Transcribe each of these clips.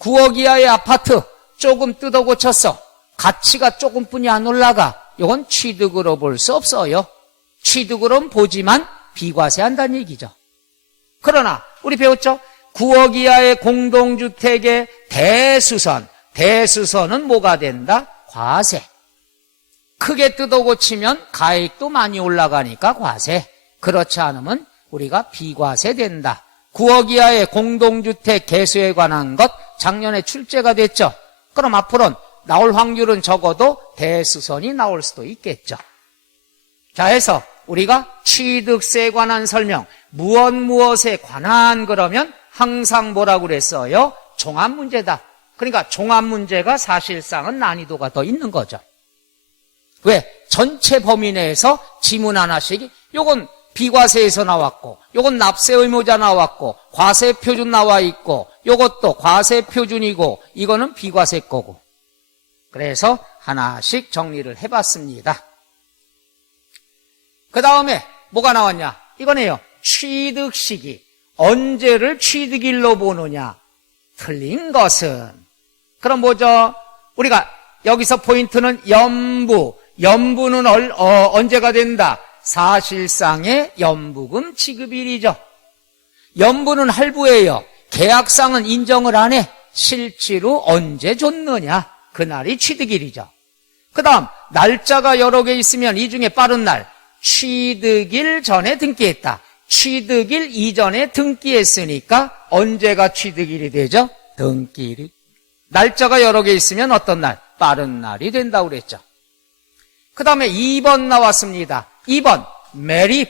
9억 이하의 아파트 조금 뜯어 고쳤어. 가치가 조금뿐이 안 올라가. 이건 취득으로 볼 수 없어요. 취득으로는 보지만 비과세한다는 얘기죠. 그러나 우리 배웠죠? 9억 이하의 공동주택의 대수선은 뭐가 된다? 과세. 크게 뜯어 고치면 가액도 많이 올라가니까 과세. 그렇지 않으면 우리가 비과세 된다. 9억 이하의 공동주택 개수에 관한 것 작년에 출제가 됐죠. 그럼 앞으로는 나올 확률은 적어도 대수선이 나올 수도 있겠죠. 자, 해서 우리가 취득세에 관한 설명, 무엇에 관한 그러면 항상 뭐라고 그랬어요? 종합문제다. 그러니까 종합문제가 사실상은 난이도가 더 있는 거죠. 왜? 전체 범위 내에서 지문 하나씩, 요건 비과세에서 나왔고, 요건 납세 의무자 나왔고, 과세 표준 나와 있고, 요것도 과세 표준이고, 이거는 비과세 거고. 그래서 하나씩 정리를 해봤습니다. 그 다음에 뭐가 나왔냐? 이거네요. 취득 시기. 언제를 취득일로 보느냐? 틀린 것은. 그럼 뭐죠? 우리가 여기서 포인트는 연부는 언제가 된다? 사실상의 연부금 지급일이죠. 연부는 할부예요. 계약상은 인정을 안 해. 실제로 언제 줬느냐? 그날이 취득일이죠. 그 다음 날짜가 여러 개 있으면 이 중에 빠른 날, 취득일 전에 등기했다. 취득일 이전에 등기했으니까 언제가 취득일이 되죠? 등기일이. 날짜가 여러 개 있으면 어떤 날? 빠른 날이 된다고 그랬죠. 그 다음에 2번 나왔습니다. 2번 매립,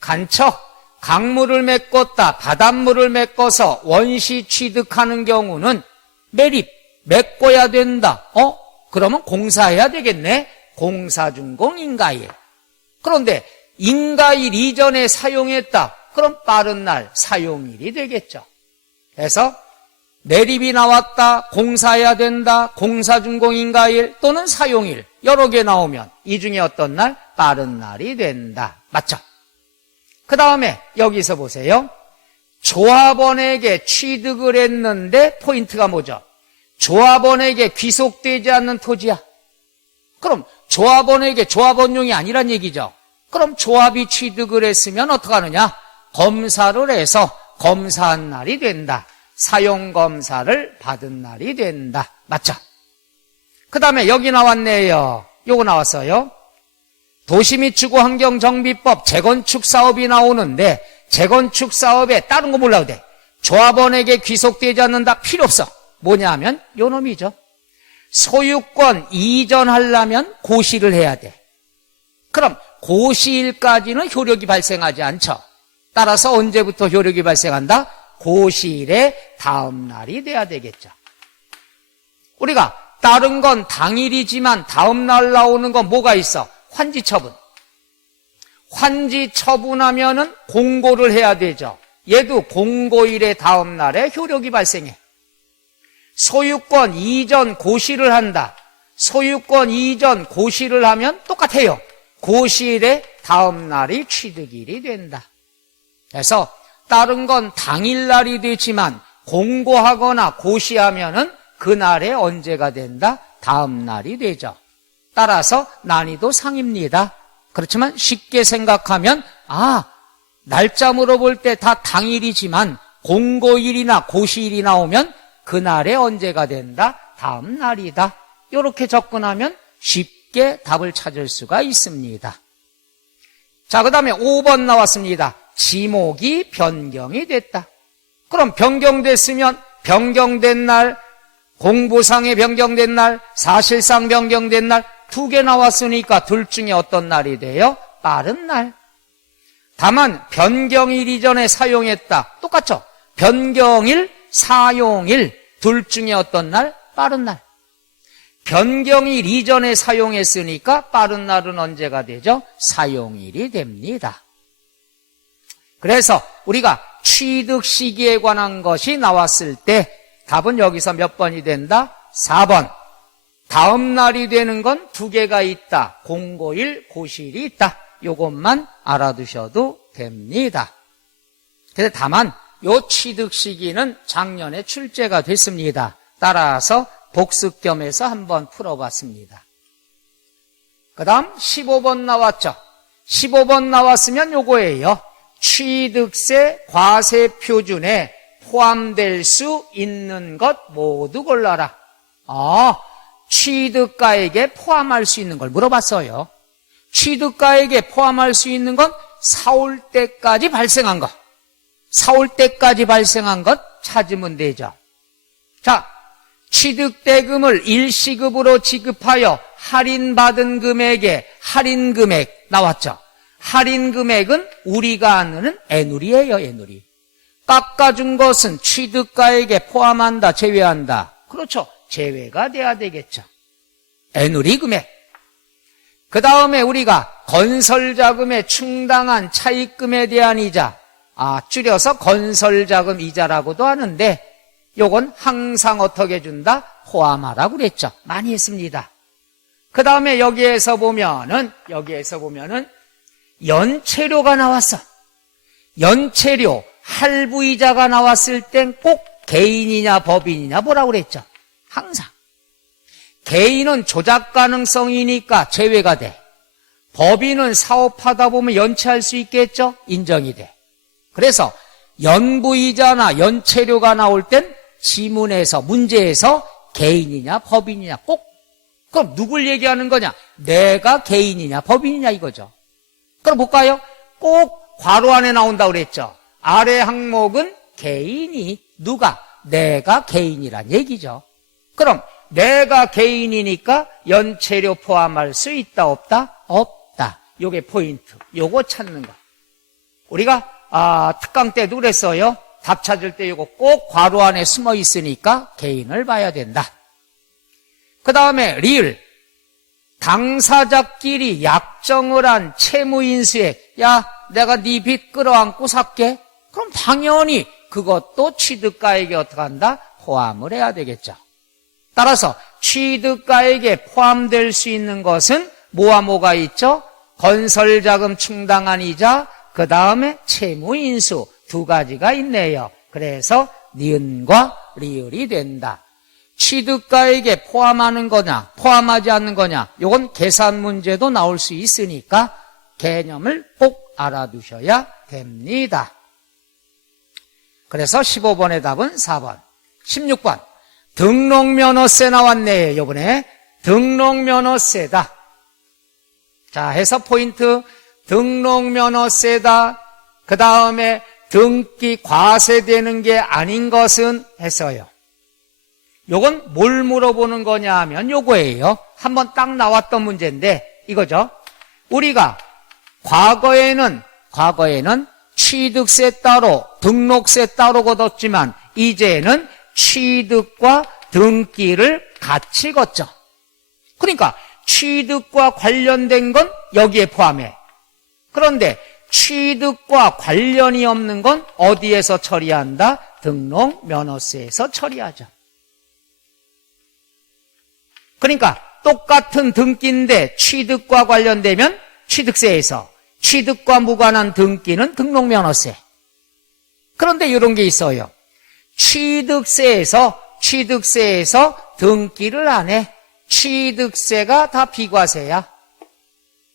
간척, 강물을 메꿨다, 바닷물을 메꿔서 원시 취득하는 경우는 매립, 메꿔야 된다. 그러면 공사해야 되겠네. 공사준공 인가일. 그런데 인가일 이전에 사용했다. 그럼 빠른 날 사용일이 되겠죠. 그래서 매립이 나왔다, 공사해야 된다, 공사준공 인가일 또는 사용일 여러 개 나오면 이 중에 어떤 날? 빠른 날이 된다. 맞죠? 그 다음에 여기서 보세요. 조합원에게 취득을 했는데 포인트가 뭐죠? 조합원에게 귀속되지 않는 토지야. 그럼 조합원에게 조합원용이 아니란 얘기죠. 그럼 조합이 취득을 했으면 어떡하느냐? 검사를 해서 검사한 날이 된다. 사용검사를 받은 날이 된다. 맞죠? 그 다음에 여기 나왔네요. 요거 나왔어요. 도시 및 주거환경정비법 재건축 사업이 나오는데 재건축 사업에 다른 거 몰라도 돼. 조합원에게 귀속되지 않는다. 필요 없어. 뭐냐 하면 요 놈이죠. 소유권 이전하려면 고시를 해야 돼. 그럼 고시일까지는 효력이 발생하지 않죠. 따라서 언제부터 효력이 발생한다? 고시일의 다음 날이 돼야 되겠죠. 우리가 다른 건 당일이지만 다음 날 나오는 건 뭐가 있어? 환지처분. 환지처분하면은 공고를 해야 되죠. 얘도 공고일의 다음 날에 효력이 발생해. 소유권 이전 고시를 한다. 소유권 이전 고시를 하면 똑같아요. 고시일의 다음 날이 취득일이 된다. 그래서 다른 건 당일날이 되지만 공고하거나 고시하면은 그날에 언제가 된다? 다음 날이 되죠. 따라서 난이도 상입니다. 그렇지만 쉽게 생각하면 날짜 물어볼 때 다 당일이지만 공고일이나 고시일이 나오면 그날에 언제가 된다? 다음 날이다. 이렇게 접근하면 쉽게 답을 찾을 수가 있습니다. 자, 그 다음에 5번 나왔습니다. 지목이 변경이 됐다. 그럼 변경됐으면 변경된 날, 공보상에 변경된 날, 사실상 변경된 날 두 개 나왔으니까 둘 중에 어떤 날이 돼요? 빠른 날. 다만 변경일 이전에 사용했다. 똑같죠? 변경일, 사용일 둘 중에 어떤 날? 빠른 날. 변경일 이전에 사용했으니까 빠른 날은 언제가 되죠? 사용일이 됩니다. 그래서 우리가 취득 시기에 관한 것이 나왔을 때 답은 여기서 몇 번이 된다? 4번. 다음 날이 되는 건 두 개가 있다. 공고일, 고시일이 있다. 이것만 알아두셔도 됩니다. 그래서 다만 요 취득 시기는 작년에 출제가 됐습니다. 따라서 복습 겸해서 한번 풀어봤습니다. 그 다음 15번 나왔죠. 15번 나왔으면 요거예요. 취득세 과세 표준에 포함될 수 있는 것 모두 골라라. 취득가액에 포함할 수 있는 걸 물어봤어요. 취득가액에 포함할 수 있는 건 사올 때까지 발생한 것. 사올 때까지 발생한 것 찾으면 되죠. 자, 취득대금을 일시급으로 지급하여 할인받은 금액에 할인금액 나왔죠. 할인금액은 우리가 아는 애누리예요, 애누리. 깎아준 것은 취득가액에 포함한다, 제외한다. 그렇죠. 제외가 돼야 되겠죠. 애누리 금액. 그 다음에 우리가 건설자금에 충당한 차입금에 대한 이자, 줄여서 건설자금 이자라고도 하는데 요건 항상 어떻게 준다? 포함하라고 그랬죠. 많이 했습니다. 그 다음에 여기에서 보면은 연체료가 나왔어. 연체료, 할부이자가 나왔을 땐 꼭 개인이냐 법인이냐 뭐라고 그랬죠. 항상. 개인은 조작 가능성이니까 제외가 돼. 법인은 사업하다 보면 연체할 수 있겠죠? 인정이 돼. 그래서 연부이자나 연체료가 나올 땐 지문에서, 문제에서 개인이냐 법인이냐 꼭. 그럼 누굴 얘기하는 거냐? 내가 개인이냐 법인이냐 이거죠. 그럼 볼까요? 꼭 괄호 안에 나온다고 그랬죠. 아래 항목은 개인이, 누가? 내가 개인이란 얘기죠. 그럼 내가 개인이니까 연체료 포함할 수 있다 없다? 없다. 요게 포인트. 요거 찾는 거. 우리가 특강 때도 그랬어요. 답 찾을 때 요거 꼭 괄호 안에 숨어 있으니까 개인을 봐야 된다. 그 다음에 리을. 당사자끼리 약정을 한 채무인수액. 야, 내가 네 빚 끌어안고 살게. 그럼 당연히 그것도 취득가액에 어떻게 한다? 포함을 해야 되겠죠. 따라서 취득가액에 포함될 수 있는 것은 뭐와 뭐가 있죠? 건설자금 충당한 이자, 그 다음에 채무인수 두 가지가 있네요. 그래서 니은과 리을이 된다. 취득가액에 포함하는 거냐, 포함하지 않는 거냐, 이건 계산 문제도 나올 수 있으니까 개념을 꼭 알아두셔야 됩니다. 그래서 15번의 답은 4번. 16번. 등록면허세 나왔네요, 이번에. 등록면허세다. 자, 해서 포인트. 등록면허세다. 그 다음에 등기 과세되는 게 아닌 것은 했어요. 요건 뭘 물어보는 거냐 하면 요거예요. 한번 딱 나왔던 문제인데 이거죠. 우리가 과거에는 취득세 따로 등록세 따로 걷었지만 이제는 취득과 등기를 같이 걷죠. 그러니까 취득과 관련된 건 여기에 포함해. 그런데 취득과 관련이 없는 건 어디에서 처리한다? 등록면허세에서 처리하죠. 그러니까 똑같은 등기인데 취득과 관련되면 취득세에서, 취득과 무관한 등기는 등록면허세. 그런데 이런 게 있어요. 취득세에서 등기를 안 해. 취득세가 다 비과세야.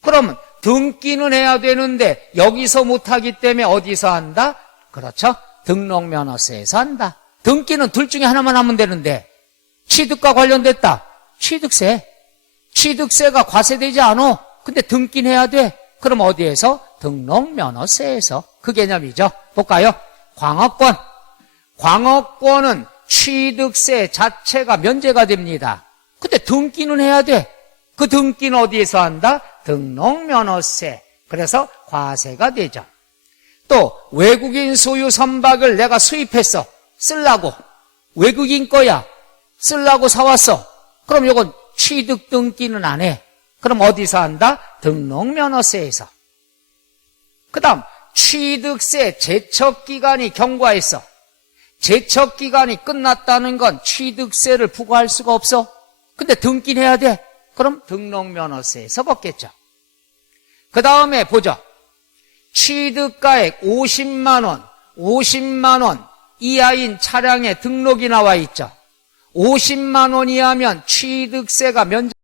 그러면 등기는 해야 되는데 여기서 못하기 때문에 어디서 한다? 그렇죠. 등록면허세에서 한다. 등기는 둘 중에 하나만 하면 되는데 취득과 관련됐다. 취득세가 과세되지 않아. 근데 등기는 해야 돼. 그럼 어디에서? 등록면허세에서. 그 개념이죠. 볼까요? 광업권은 취득세 자체가 면제가 됩니다. 근데 등기는 해야 돼. 그 등기는 어디에서 한다? 등록면허세. 그래서 과세가 되죠. 또 외국인 소유 선박을 내가 수입했어. 쓰려고. 외국인 거야. 쓰려고 사왔어. 그럼 이건 취득 등기는 안 해. 그럼 어디서 한다? 등록면허세에서. 그 다음 취득세 제척기간이 경과했어. 제척기간이 끝났다는 건 취득세를 부과할 수가 없어. 근데 등기는 해야 돼. 그럼 등록면허세에서 걷겠죠. 그 다음에 보죠. 취득가액 50만 원 이하인 차량에 등록이 나와 있죠. 50만 원 이하면 취득세가 면제